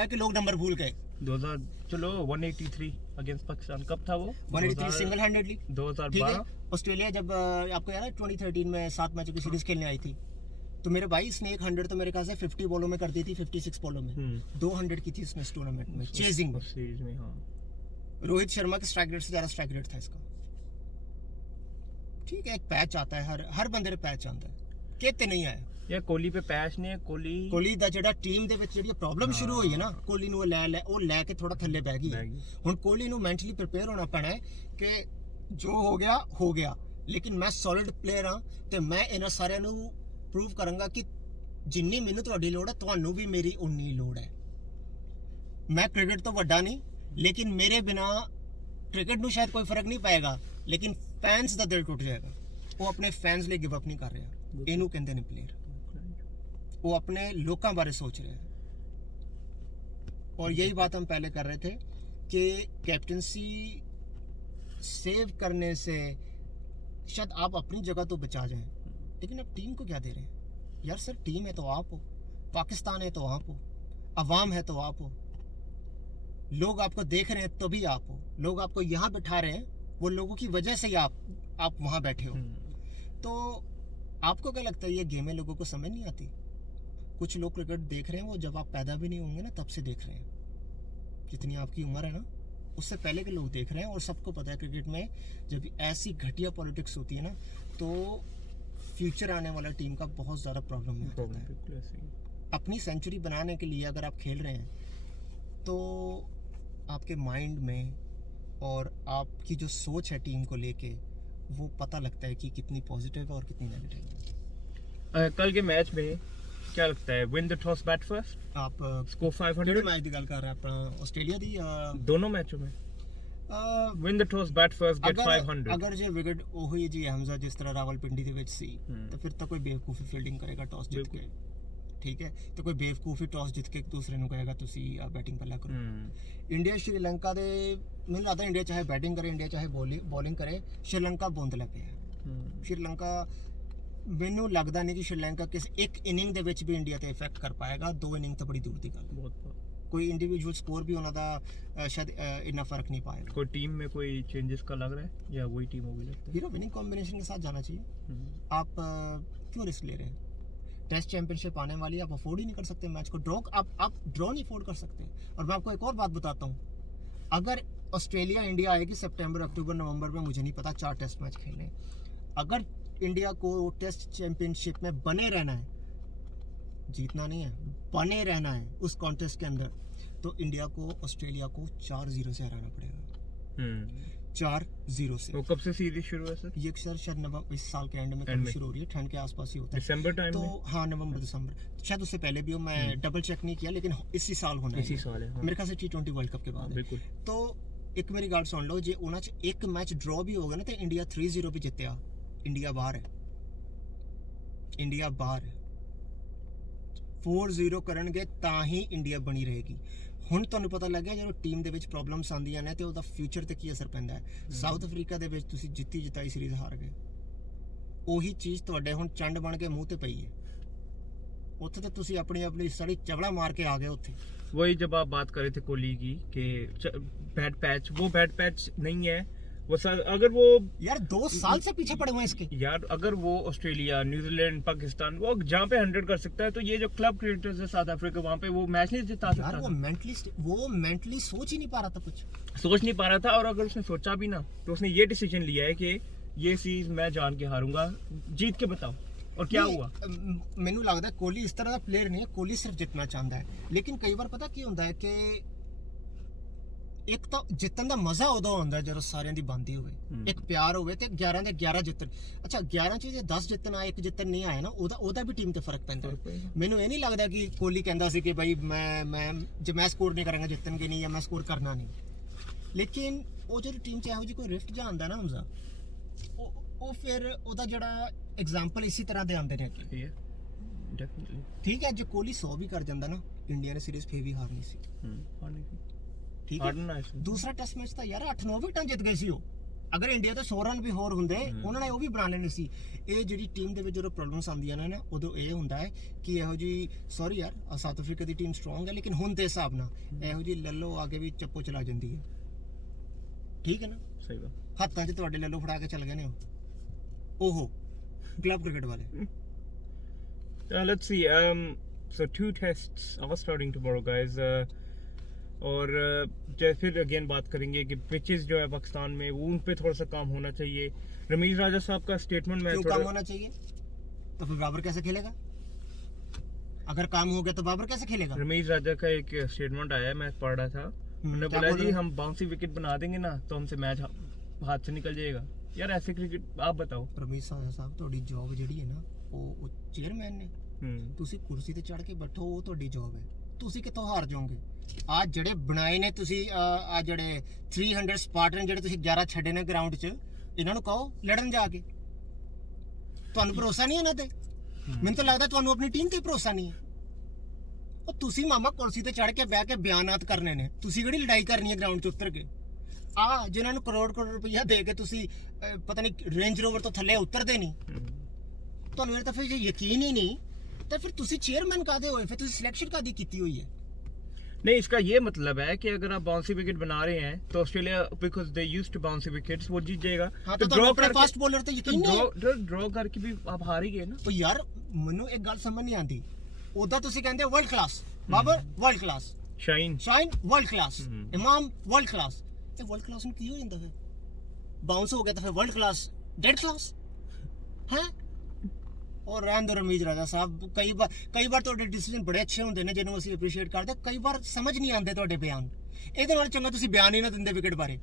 है कि लोग नंबर भूल गए। 2000 चलो 183 अगेंस्ट पाकिस्तान कब था वो, 183 सिंगल हैंडेडली 2012। ऑस्ट्रेलिया जब आपको याद है 2013 में 7 मैचों की सीरीज खेलने आई थी, तो मेरे भाई इसने 100 तो मेरे ख्याल से 50 बॉलों में कर दी थी, 56 बॉलों में 200 की थी इसने इस टूर्नामेंट में, चेजिंग सीरीज में। हाँ, रोहित शर्मा के स्ट्राइक रेट से ज़्यादा स्ट्राइक रेट था इसका। ठीक है, एक पैच आता है, हर ਬੰਦੇ ਦੇ ਪੈਚ ਆਉਂਦਾ ਹੈ, ਕਿਤੇ ਨਹੀਂ ਆਇਆ ਯਾ ਕੋਹਲੀ पे पैच नहीं है, ਕੋਹਲੀ ਦਾ ਜਿਹੜਾ ਟੀਮ ਦੇ ਵਿੱਚ ਜਿਹੜੀ ਪ੍ਰੋਬਲਮ ਸ਼ੁਰੂ ਹੋਈ ਹੈ ਨਾ, ਕੋਹਲੀ ਨੂੰ ਉਹ ਲੈ ਕੇ ਥੋੜਾ ਥੱਲੇ ਬਹਿ ਗਈ ਹੈ। ਹੁਣ ਕੋਹਲੀ ਨੂੰ ਮੈਂਟਲੀ ਪ੍ਰਿਪੇਅਰ ਹੋਣਾ ਪੈਣਾ ਹੈ ਕਿ ਜੋ ਹੋ ਗਿਆ, ਲੇਕਿਨ ਮੈਂ ਸੋਲਿਡ ਪਲੇਅਰ ਹਾਂ ਤੇ ਮੈਂ ਇਹਨਾਂ ਸਾਰਿਆਂ ਨੂੰ ਪ੍ਰੂਵ ਕਰਾਂਗਾ ਕਿ ਜਿੰਨੀ ਮੈਨੂੰ ਤੁਹਾਡੀ ਲੋੜ ਹੈ ਤੁਹਾਨੂੰ ਵੀ ਮੇਰੀ ਉਨੀ ਲੋੜ ਹੈ। ਮੈਂ ਕ੍ਰਿਕਟ ਤੋਂ ਵੱਡਾ ਨਹੀਂ, ਲੇਕਿਨ ਮੇਰੇ ਬਿਨਾ ਕ੍ਰਿਕਟ ਨੂੰ ਸ਼ਾਇਦ ਕੋਈ ਫਰਕ ਨਹੀਂ ਪਏਗਾ, ਲੇਕਿਨ ਫੈਨਸ ਦਾ ਦਿਲ ਟੁੱਟ ਜਾਏਗਾ। ਉਹ ਆਪਣੇ ਫੈਨਸ ਲਈ ਗਿਵ ਅਪ ਨਹੀਂ ਕਰ ਰਿਹਾ, ਇਹਨੂੰ ਕਹਿੰਦੇ ਨੇ ਪਲੇਅਰ। वो अपने लोगों बारे सोच रहे हैं। और यही बात हम पहले कर रहे थे कि कैप्टनसी सेव करने से शायद आप अपनी जगह तो बचा जाएं, लेकिन अब टीम को क्या दे रहे हैं यार? सर टीम है तो आप हो, पाकिस्तान है तो आप हो, अवाम है तो आप हो, लोग आपको देख रहे हैं तो भी आप हो, लोग आपको यहाँ बिठा रहे हैं, वो लोगों की वजह से ही आप वहाँ बैठे हो। तो आपको क्या लगता है ये गेमें लोगों को समझ नहीं आती? कुछ लोग क्रिकेट देख रहे हैं, वो जब आप पैदा भी नहीं होंगे ना तब से देख रहे हैं। जितनी आपकी उम्र है ना उससे पहले के लोग देख रहे हैं। और सबको पता है क्रिकेट में जब ऐसी घटिया पॉलिटिक्स होती है ना तो फ्यूचर आने वाला टीम का बहुत ज़्यादा प्रॉब्लम में होता है। अपनी सेंचुरी बनाने के लिए अगर आप खेल रहे हैं तो आपके माइंड में और आपकी जो सोच है टीम को लेके वो पता लगता है कि कितनी पॉजिटिव है और कितनी नेगेटिव है। कल के मैच में क्या लगता है, win the toss bat first? आप स्कोर 500 ਕਿਹੜੇ ਮੈਚ ਦੀ ਗੱਲ ਕਰ ਰਹੇ ਆਪਾਂ? ਆਸਟ੍ਰੇਲੀਆ ਦੀ दोनों मैचों में win the toss bat first get 500। अगर जे विकेट ਉਹੀ ਜੀ ਹਮਜ਼ਾ ਜਿਸ ਤਰ੍ਹਾਂ ਰਾਵਲਪਿੰਡੀ ਦੇ ਵਿੱਚ ਸੀ ਤਾਂ ਫਿਰ ਤਾਂ ਕੋਈ ਬੇਵਕੂਫੀ ਫੀਲਡਿੰਗ ਕਰੇਗਾ ਟॉस ਜਿੱਤ ਕੇ, ਠੀਕ ਹੈ? ਤੇ ਕੋਈ ਬੇਵਕੂਫੀ ਟॉस ਜਿੱਤ ਕੇ ਇੱਕ ਦੂਸਰੇ ਨੂੰ ਕਹੇਗਾ ਤੁਸੀਂ ਬੈਟਿੰਗ ਪਹਿਲਾਂ ਕਰੋ। ਇੰਡੀਆ ਸ਼੍ਰੀਲੰਕਾ ਦੇ ਮੈਨੂੰ ਲੱਗਦਾ ਇੰਡੀਆ ਚਾਹੇ ਬੈਟਿੰਗ ਕਰੇ, ਇੰਡੀਆ ਚਾਹੇ ਬੋਲਿੰਗ ਕਰੇ, ਸ਼੍ਰੀਲੰਕਾ ਬੌਂਦਲਾ ਪਿਆ। ਸ਼੍ਰੀਲੰਕਾ ਮੈਨੂੰ ਲੱਗਦਾ ਨਹੀਂ ਕਿ ਸ਼੍ਰੀਲੰਕਾ ਕਿਸੇ ਇੱਕ ਇਨਿੰਗ ਦੇ ਵਿੱਚ ਵੀ ਇੰਡੀਆ ਤੇ ਇਫੈਕਟ ਕਰ ਪਾਏਗਾ। ਦੋ ਇਨਿੰਗ ਤਾਂ ਬੜੀ ਦੂਰ ਦੀ ਗੱਲ ਹੈ। कोई इंडिविजुअल स्कोर भी होना था, शायद इतना फर्क नहीं पाएगा। कोई टीम में कोई चेंजेस का लग रहा है या वही टीम होगी लगता है? हीरो विनिंग कॉम्बिनेशन के साथ जाना चाहिए। आप क्यों रिस्क ले रहे हैं? टेस्ट चैंपियनशिप आने वाली है, आप अफोर्ड ही नहीं कर सकते मैच को ड्रॉ। आप ड्रॉ नहीं अफोर्ड कर सकते। और मैं आपको एक और बात बताता हूँ, अगर ऑस्ट्रेलिया इंडिया आएगी सितंबर अक्टूबर नवंबर में, मुझे नहीं पता, 4 टेस्ट मैच खेलने, अगर इंडिया को टेस्ट चैंपियनशिप में बने रहना है, जीतना नहीं है, बने रहना है उस कॉन्टेस्ट के अंदर, तो इंडिया को ऑस्ट्रेलिया को 4-0 से हराना पड़ेगा। 4-0 से। वो कब से सीरीज शुरू है सर? ये सर शायद इस साल के एंड में शुरू हो रही है, ठंड के आसपास ही होता है, दिसंबर टाइम तो में। हाँ नवंबर दिसंबर, शायद उससे पहले भी हो, मैं डबल चेक नहीं किया, लेकिन इसी साल होना है। इसी साल है मेरे ख्याल से T20 वर्ल्ड कप के बाद। बिल्कुल। तो एक मेरी गल सुन लो, जे ਉਹਨਾਂ ਚ ਇੱਕ मैच ड्रॉ भी होगा ना तो इंडिया 3-0 भी जितया, इंडिया बाहर है, इंडिया बाहर है। 4-0 ਕਰਨਗੇ ਤਾਂ ਹੀ ਇੰਡੀਆ ਬਣੀ ਰਹੇਗੀ। ਹੁਣ ਤੁਹਾਨੂੰ ਪਤਾ ਲੱਗਿਆ ਜਦੋਂ ਟੀਮ ਦੇ ਵਿੱਚ ਪ੍ਰੋਬਲਮਸ ਆਉਂਦੀਆਂ ਨੇ ਤੇ ਉਹਦਾ ਫਿਊਚਰ ਤੇ ਕੀ ਅਸਰ ਪੈਂਦਾ ਹੈ। ਸਾਊਥ ਅਫਰੀਕਾ ਦੇ ਵਿੱਚ ਤੁਸੀਂ ਜਿਤਾਈ ਸੀਰੀਜ਼ ਹਾਰ ਗਏ, ਉਹੀ ਚੀਜ਼ ਤੁਹਾਡੇ ਹੁਣ ਚੰਡ ਬਣ ਕੇ ਮੂੰਹ ਤੇ ਪਈ ਹੈ। ਉੱਥੇ ਤਾਂ ਤੁਸੀਂ ਆਪਣੀ ਸੜੀ ਚਵਲਾ ਮਾਰ ਕੇ ਆ ਗਏ ਉੱਥੇ। वही जब आप बात कर रहे थे कोहली की कि बैड पैच, वो बैड पैच नहीं है वो सर। अगर वो यार 2 साल से पीछे पड़े हुए हैं इसके यार, अगर वो ऑस्ट्रेलिया, न्यूजीलैंड, पाकिस्तान, वो जहाँ पे 100 कर सकता है, तो ये जो क्लब क्रिकेटर्स है साउथ अफ्रीका, वहाँ पे वो मैच नहीं जिता सकता। वो मेंटली सोच ही नहीं पा रहा था, कुछ सोच नहीं पा रहा था। और अगर उसने सोचा भी ना तो उसने ये डिसीजन लिया है कि ये सीरीज मैं जान के हारूंगा, जीत के बताओ। और क्या हुआ? ਮੈਨੂੰ ਲੱਗਦਾ ਕੋਹਲੀ ਇਸ ਤਰ੍ਹਾਂ ਦਾ ਪਲੇਅਰ ਨਹੀਂ ਹੈ। ਕੋਹਲੀ ਸਿਰਫ ਜਿੱਤਣਾ ਚਾਹੁੰਦਾ ਹੈ, ਲੇਕਿਨ ਕਈ ਵਾਰ ਪਤਾ ਕੀ ਹੁੰਦਾ ਹੈ ਕਿ ਇੱਕ ਤਾਂ ਜਿੱਤਣ ਦਾ ਮਜ਼ਾ ਉਦੋਂ ਆਉਂਦਾ ਜਦੋਂ ਸਾਰਿਆਂ ਦੀ ਬਣਦੀ ਹੋਵੇ, ਇੱਕ ਪਿਆਰ ਹੋਵੇ ਤੇ 11 ਦੇ 11 ਜਿੱਤਣ। ਅੱਛਾ 11 ਚ ਜੇ 10 ਜਿੱਤਣ ਆਏ, ਇੱਕ ਜਿੱਤਣ ਨਹੀਂ ਆਇਆ ਨਾ, ਉਹਦਾ ਵੀ ਟੀਮ ਤੇ ਫਰਕ ਪੈਂਦਾ। ਮੈਨੂੰ ਇਹ ਨਹੀਂ ਲੱਗਦਾ ਕਿ ਕੋਹਲੀ ਕਹਿੰਦਾ ਸੀ ਕਿ ਭਾਈ ਮੈਂ ਜੇ ਮੈਂ ਸਕੋਰ ਨਹੀਂ ਕਰਾਂਗਾ ਜਿੱਤਣਗੇ ਨਹੀਂ, ਜਾਂ ਮੈਂ ਸਕੋਰ ਕਰਨਾ ਨਹੀਂ। ਲੇਕਿਨ ਉਹ ਜਿਹੜੀ ਟੀਮ ਚ ਇਹੋ ਜਿਹੀ ਕੋਈ ਰਿਫਟ ਜਾਂ ਆਉਂਦਾ ਨਾ ਹਮਜ਼ਾ, ਉਹ ਫਿਰ ਉਹਦਾ ਜਿਹੜਾ ਐਗਜ਼ਾਮਪਲ ਇਸੇ ਤਰ੍ਹਾਂ ਦੇ ਆਉਂਦੇ ਨੇ ਅੱਗੇ। ਠੀਕ ਹੈ, ਜੇ ਕੋਹਲੀ 100 ਵੀ ਕਰ ਜਾਂਦਾ ਨਾ, ਇੰਡੀਆ ਨੇ ਸੀਰੀਜ਼ ਫੇਰ ਵੀ ਹਾਰਨੀ ਸੀ। ਠੀਕ ਹੈ। ਦੂਸਰਾ ਟੈਸਟ ਮੈਚ ਤਾਂ ਯਾਰ 8-9 ਵਿਕਟਾਂ ਜਿੱਤ ਗਏ ਸੀ ਉਹ। ਅਗਰ ਇੰਡੀਆ ਤੇ 100 ਰਨ ਵੀ ਹੋਰ ਹੁੰਦੇ, ਉਹਨਾਂ ਨੇ ਉਹ ਵੀ ਬਣਾ ਲੈਣੇ ਸੀ। ਇਹ ਜਿਹੜੀ ਟੀਮ ਦੇ ਵਿੱਚ ਜਦੋਂ ਪ੍ਰੋਬਲਮਸ ਆਉਂਦੀਆਂ ਨੇ ਨਾ, ਉਦੋਂ ਇਹ ਹੁੰਦਾ ਹੈ ਕਿ ਇਹੋ ਜੀ ਸੌਰੀ ਯਾਰ ਸਾਊਥ ਅਫਰੀਕਾ ਦੀ ਟੀਮ ਸਟਰੋਂਗ ਹੈ, ਲੇਕਿਨ ਹੁਣ ਦੇ ਹਿਸਾਬ ਨਾਲ ਇਹੋ ਜੀ ਲੱਲੋ ਆ ਕੇ ਵੀ ਚੱਪੋ ਚਲਾ ਜਾਂਦੀ ਹੈ। ਠੀਕ ਹੈ ਨਾ? ਸਹੀ ਬਾਤ। ਹੱਥਾਂ 'ਚ ਤੁਹਾਡੇ ਲੱਲੋ ਫੜਾ ਕੇ ਚੱਲ ਗਏ ਨੇ ਉਹ क्लब क्रिकेट वाले। Let's see. So 2 tests are starting tomorrow, guys. और जैसे फिर अगेन बात करेंगे कि पिचेस जो है पाकिस्तान में वो उन पे थोड़ा सा काम होना चाहिए। रमीज राजा साहब का स्टेटमेंट मैं क्यों थोड़ा काम होना चाहिए? तो फिर बाबर कैसे खेलेगा? अगर काम हो गया तो बाबर कैसे खेलेगा? रमीज राजा का एक स्टेटमेंट आया है, मैं पढ़ रहा था। उन्होंने क्या बोला बोल जी रहे हैं? हम बाउंसी विकेट बना देंगे ना तो हमसे मैच हाथ से निकल जाएगा। यार ऐसे क्रिकेट आप बताओ। ਰਮੀਜ਼ ਸਾਹਿਬ ਤੁਹਾਡੀ ਜੌਬ ਜਿਹੜੀ ਹੈ ਨਾ ਉਹ ਚੇਅਰਮੈਨ ਨੇ, ਤੁਸੀਂ ਕੁਰਸੀ ਤੇ ਚੜ ਕੇ ਬੈਠੋ, ਉਹ ਤੁਹਾਡੀ ਜੌਬ ਹੈ। ਤੁਸੀਂ ਕਿੱਥੋਂ ਹਾਰ ਜਾਓਗੇ? ਆ ਜਿਹੜੇ ਬਣਾਏ ਨੇ ਤੁਸੀਂ ਆ ਜਿਹੜੇ 300 ਸਪਾਰਟਨ ਜਿਹੜੇ ਤੁਸੀਂ 11 ਛੱਡੇ ਨੇ ਗਰਾਊਂਡ 'ਚ, ਇਹਨਾਂ ਨੂੰ ਕਹੋ ਲੜਨ ਜਾ ਕੇ। ਤੁਹਾਨੂੰ ਭਰੋਸਾ ਨਹੀਂ ਇਹਨਾਂ ਤੇ? ਮੈਨੂੰ ਤਾਂ ਲੱਗਦਾ ਤੁਹਾਨੂੰ ਆਪਣੀ ਟੀਮ ਤੇ ਭਰੋਸਾ ਨਹੀਂ ਹੈ। ਉਹ ਤੁਸੀਂ ਮਾਮਾ ਕੁਰਸੀ ਤੇ ਚੜ ਕੇ ਬਹਿ ਕੇ ਬਿਆਨਾਤ ਕਰਨੇ ਨੇ, ਤੁਸੀਂ ਕਿਹੜੀ ਲੜਾਈ ਕਰਨੀ ਹੈ ਗਰਾਊਂਡ 'ਚ ਉਤਰ ਕੇ? ਆ ਜਿਨ੍ਹਾਂ ਨੂੰ ਕਰੋੜ ਰੁਪਈਆ ਦੇ ਕੇ ਤੁਸੀਂ ਪਤਾ ਨਹੀਂ ਰੇਂਜ ਰੋਵਰ ਤੋਂ ਥੱਲੇ ਉਤਰਦੇ ਨਹੀਂ, ਤੁਹਾਨੂੰ ਇਹ ਤਾਂ ਫਿਰ ਜੇ ਯਕੀਨ ਹੀ ਨਹੀਂ ਤਾਂ ਫਿਰ ਤੁਸੀਂ ਚੇਅਰਮੈਨ ਕਾਦੇ ਹੋਏ? ਫਿਰ ਤੁਸੀਂ ਸਿਲੈਕਸ਼ਨ ਕਾਦੀ ਕੀਤੀ ਹੋਈ ਹੈ? नहीं, इसका ये मतलब है कि अगर आप बाउंसी विकेट बना रहे हैं तो Australia because they used to bouncy wickets वो जीत जाएगा। ਹਾਂ ਤਾਂ ਤੁਹਾਨੂੰ ਆਪਣੇ ਫਾਸਟ ਬੋਲਰ ਤੇ ਯਕੀਨ ਨਹੀਂ ਹੈ? ड्रॉ करके भी आप हार ही गए ना। ਉਹ ਯਾਰ ਮੈਨੂੰ ਇੱਕ ਗੱਲ ਸਮਝ ਨਹੀਂ ਆਉਂਦੀ, ਉਦਾਂ ਤੁਸੀਂ ਕਹਿੰਦੇ world class, Babar world class, Shaheen Shaheen world class, Imam world class. ਇਹ ਵਰਲਡ ਕਲਾਸ ਨੂੰ ਕੀ ਹੋ ਜਾਂਦਾ ਫਿਰ? ਬਾਉਂਸ ਹੋ ਗਿਆ ਤਾਂ ਫਿਰ ਵਰਲਡ ਕਲਾਸ ਡੈਡ ਕਲਾਸ ਹੈ? ਔਰ ਰਹਿਣ ਦੋ ਰਮੀਜ਼ ਰਾਜਾ ਸਾਹਿਬ, ਕਈ ਵਾਰ ਤੁਹਾਡੇ ਡਿਸੀਜਨ ਬੜੇ ਅੱਛੇ ਹੁੰਦੇ ਨੇ ਜਿਹਨੂੰ ਅਸੀਂ ਅਪਰੀਸ਼ੀਏਟ ਕਰਦੇ, ਕਈ ਵਾਰ ਸਮਝ ਨਹੀਂ ਆਉਂਦੇ ਤੁਹਾਡੇ ਬਿਆਨ। ਇਹਦੇ ਨਾਲ ਚੰਗਾ ਤੁਸੀਂ ਬਿਆਨ ਹੀ ਨਾ ਦਿੰਦੇ ਵਿਕਟ ਬਾਰੇ।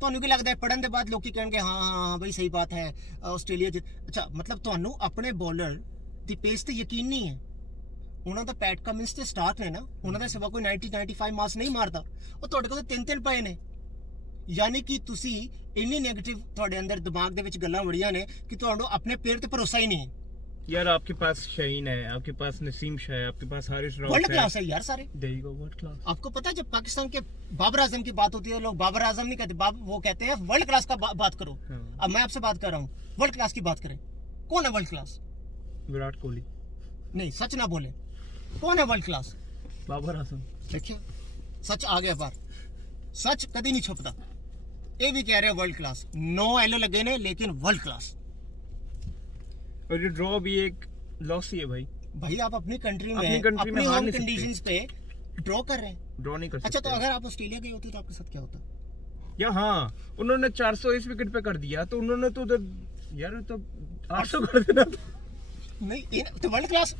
ਤੁਹਾਨੂੰ ਕੀ ਲੱਗਦਾ ਹੈ ਪੜਨ ਦੇ ਬਾਅਦ ਲੋਕੀ ਕਹਿਣਗੇ ਹਾਂ ਹਾਂ ਬਈ ਸਹੀ ਬਾਤ ਹੈ ਆਸਟ੍ਰੇਲੀਆ ਅੱਛਾ, ਮਤਲਬ ਤੁਹਾਨੂੰ ਆਪਣੇ ਬੋਲਰ ਦੀ ਪੇਸ ਤੇ ਯਕੀਨ ਨਹੀਂ ਹੈ। ਉਹਨਾਂ ਦਾ ਪੈਟ ਕਮਿੰਸ ਤੇ ਸਟਾਰਕ ਨੇ ਨਾ, ਉਹਨਾਂ ਦਾ ਸਿਵਾ ਕੋਈ 90-95 ਮਾਰਕਸ ਨਹੀਂ ਮਾਰਦਾ, ਉਹ ਤੁਹਾਡੇ ਕੋਲ 3-3 ਪਏ ਨੇ। ਯਾਨੀ ਕਿ ਤੁਸੀਂ ਇੰਨੀ ਨੈਗੇਟਿਵ ਤੁਹਾਡੇ ਅੰਦਰ ਦਿਮਾਗ ਦੇ ਵਿੱਚ ਗੱਲਾਂ ਵੜੀਆਂ ਨੇ ਕਿ ਤੁਹਾਨੂੰ ਆਪਣੇ ਪੇਰ ਤੇ ਭਰੋਸਾ ਹੀ ਨਹੀਂ है। यार आपके पास शाहीन है, आपके पास नसीम शाह है, आपके पास हारिस रऊफ वर्ल्ड क्लास है यार सारे। There you go, world class। आपको पता है जब पाकिस्तान के बाबर आजम की बात होती है लोग बाबर आजम नहीं कहते, वो कहते हैं वर्ल्ड क्लास का बात करो। हाँ। अब मैं आपसे बात कर रहा हूँ, वर्ल्ड क्लास की बात करें, कौन है वर्ल्ड क्लास? विराट कोहली। नहीं सच ना बोले, कौन है वर्ल्ड क्लास? बाबर आजम। देखिए सच आ गया बार, सच कभी नहीं छुपता। ये भी कह रहे हैं वर्ल्ड क्लास, 9 एलो लगे ने लेकिन वर्ल्ड क्लास। और ये ड्रॉ भी एक लॉस ही है भाई। भाई आप अपनी कंट्री में अपनी हार होम नहीं सकते। कंडीशंस पे ड्रॉ कर रहे हैं। ड्रॉ नहीं कर सकते। अच्छा तो अगर आप ऑस्ट्रेलिया गए होते तो आपके साथ क्या होता? या हाँ, उन्होंने 400 इस विकेट पे कर दिया तो उन्होंने तो उधर यार तो 800 कर देना था। नहीं तो वर्ल्ड क्लास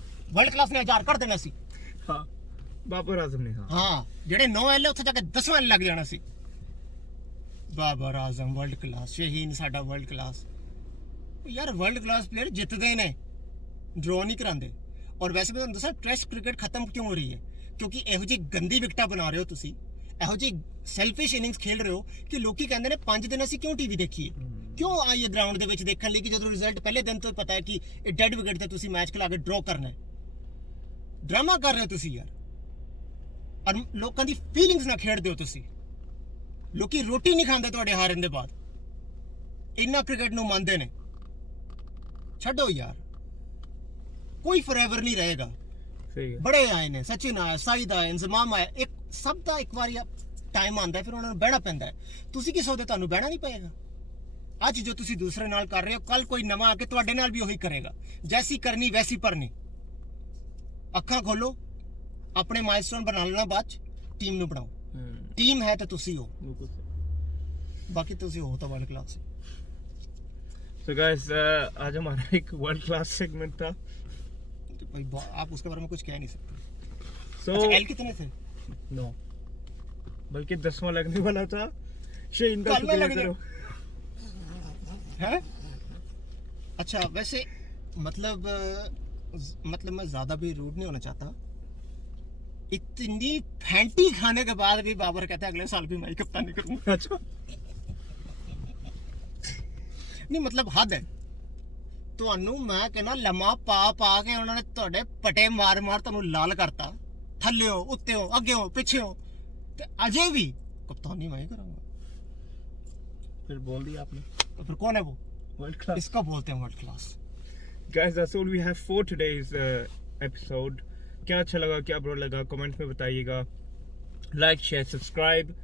ने 1000 कर देना सी। हाँ, बाबर आजम ने। हाँ हाँ ਜਿਹੜੇ 9 ਐਲ ਉੱਥੇ ਜਾ ਕੇ 10ਵਾਂ ਲੱਗ ਜਾਣਾ ਸੀ। ਬਾਬਰ ਆਜ਼ਮ ਵਰਲਡ ਕਲਾਸ, ਸ਼ਹੀਨ ਸਾਡਾ ਵਰਲਡ ਕਲਾਸ। ਯਾਰ ਵਰਲਡ ਕਲਾਸ ਪਲੇਅਰ ਜਿੱਤਦੇ ਨੇ, ਡਰਾ ਨਹੀਂ ਕਰਾਉਂਦੇ। ਔਰ ਵੈਸੇ ਮੈਂ ਤੁਹਾਨੂੰ ਦੱਸਾਂ ਟੈਸਟ ਕ੍ਰਿਕਟ ਖਤਮ ਕਿਉਂ ਹੋ ਰਹੀ ਹੈ? ਕਿਉਂਕਿ ਇਹੋ ਜਿਹੀ ਗੰਦੀ ਵਿਕਟਾਂ ਬਣਾ ਰਹੇ ਹੋ ਤੁਸੀਂ, ਇਹੋ ਜਿਹੀ ਸੈਲਫਿਸ਼ ਇਨਿੰਗਸ ਖੇਡ ਰਹੇ ਹੋ ਕਿ ਲੋਕੀ ਕਹਿੰਦੇ ਨੇ 5 ਦਿਨ ਅਸੀਂ ਕਿਉਂ ਟੀਵੀ ਦੇਖੀਏ, ਕਿਉਂ ਆਈਏ ਗਰਾਊਂਡ ਦੇ ਵਿੱਚ ਦੇਖਣ ਲਈ ਕਿ ਜਦੋਂ ਰਿਜ਼ਲਟ ਪਹਿਲੇ ਦਿਨ ਤੋਂ ਪਤਾ ਹੈ ਕਿ ਇਹ ਡੈਡ ਵਿਕਟ ਤੇ ਤੁਸੀਂ ਮੈਚ ਖਿਲਾ ਕੇ ਡਰਾ ਕਰਨਾ ਹੈ। ਡਰਾਮਾ ਕਰ ਰਹੇ ਹੋ ਤੁਸੀਂ ਯਾਰ, ਔਰ ਲੋਕਾਂ ਦੀ ਫੀਲਿੰਗਸ ਨਾਲ ਖੇਡਦੇ ਹੋ ਤੁਸੀਂ। ਲੋਕੀ ਰੋਟੀ ਨਹੀਂ ਖਾਂਦੇ ਤੁਹਾਡੇ ਹਾਰਨ ਦੇ ਬਾਅਦ, ਇੰਨਾ ਕ੍ਰਿਕਟ ਨੂੰ ਮੰਨਦੇ ਨੇ। ਛੱਡੋ ਯਾਰ, ਕੋਈ ਫੋਰਐਵਰ ਨਹੀਂ ਰਹੇਗਾ। सही है। ਬੜੇ ਆਏ ਨੇ, ਸਚਿਨ ਆਇਆ, ਸਾਈਦ ਆਇਆ, ਇੰਜ਼ਮਾਮ ਆਇਆ, ਇੱਕ ਸਭ ਦਾ ਇੱਕ ਵਾਰੀ ਟਾਈਮ ਆਉਂਦਾ ਫਿਰ ਉਹਨਾਂ ਨੂੰ ਬਹਿਣਾ ਪੈਂਦਾ ਹੈ। ਤੁਸੀਂ ਕੀ ਸੋਚਦੇ ਤੁਹਾਨੂੰ ਬਹਿਣਾ ਨਹੀਂ ਪਏਗਾ? ਅੱਜ ਜੋ ਤੁਸੀਂ ਦੂਸਰੇ ਨਾਲ ਕਰ ਰਹੇ ਹੋ, ਕੱਲ ਕੋਈ ਨਵਾਂ ਆ ਕੇ ਤੁਹਾਡੇ ਨਾਲ ਵੀ ਉਹੀ ਕਰੇਗਾ। ਜੈਸੀ ਕਰਨੀ ਵੈਸੀ ਭਰਨੀ। ਅੱਖਾਂ ਖੋਲੋ, ਆਪਣੇ ਮਾਈਲਸਟੋਨ ਬਣਾ ਲੈਣਾ, ਬਾਅਦ ਚ ਟੀਮ ਨੂੰ ਬਣਾਓ। ਟੀਮ ਹੈ ਤਾਂ ਤੁਸੀਂ ਹੋ, ਬਾਕੀ ਤੁਸੀਂ ਹੋ ਤਾਂ ਵਰਲਡ ਕਲਾਸ। So guys, आज हमारा एक वर्ल्ड क्लास सेगमेंट था। भाई आप उसके बारे में कुछ कह नहीं सकते। So अच्छा, एल कितने थे? नो, बल्कि 10वां लगने वाला था। शाहीन का कल में शुक्रिया लग करो। हैं? अच्छा वैसे मतलब मैं ज्यादा भी रूड नहीं होना चाहता। इतनी फैंटी खाने के बाद भी बाबर कहता है अगले साल भी मैं ही कप्तानी करूंगा। अच्छा, नहीं मतलब हद है। ਤੁਹਾਨੂੰ ਮੈਂ ਕਹਿੰਦਾ ਲੰਮਾ ਪਾ ਕੇ ਉਹਨਾਂ ਨੇ ਤੁਹਾਡੇ ਪਟੇ ਮਾਰ ਤੁਹਾਨੂੰ ਲਾਲ ਕਰਤਾ, ਥੱਲਿਓ ਉੱਤੇੋਂ ਅੱਗੇੋਂ ਪਿੱਛੇੋਂ, ਤੇ ਅਜੇ ਵੀ ਕਪਤਾਨੀ ਮੈਂ ਹੀ ਕਰਾਂਗਾ। फिर बोल दिया आपने। तो फिर कौन है वो? World class. इसका बोलते हैं world class. Guys, that's all we have for today's episode. क्या अच्छा लगा, क्या बुरा लगा, कमेंट में बताइएगा। Like, share, subscribe.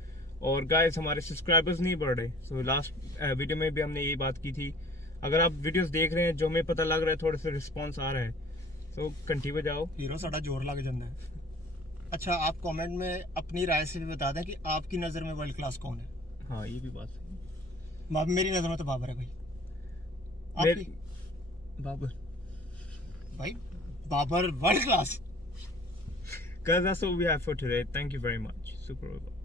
और गाइस हमारे सब्सक्राइबर्स नहीं बढ़ रहे, सो लास्ट वीडियो में भी हमने यही बात की थी। अगर आप वीडियोस देख रहे हैं जो हमें पता लग रहा है थोड़े से रिस्पॉन्स आ रहा है, सो कंटिन्यू जाओ। हीरो साडा जोर लग जाता है। अच्छा, आप कमेंट में अपनी राय से भी बता दें कि आपकी नज़र में वर्ल्ड क्लास कौन है। हाँ ये भी बात सही मेरी नज़र में तो बाबर है भाई। है। आपकी? बाबर, भाई Babar world class. guys, that's all we have for today. Thank you very much. Super over.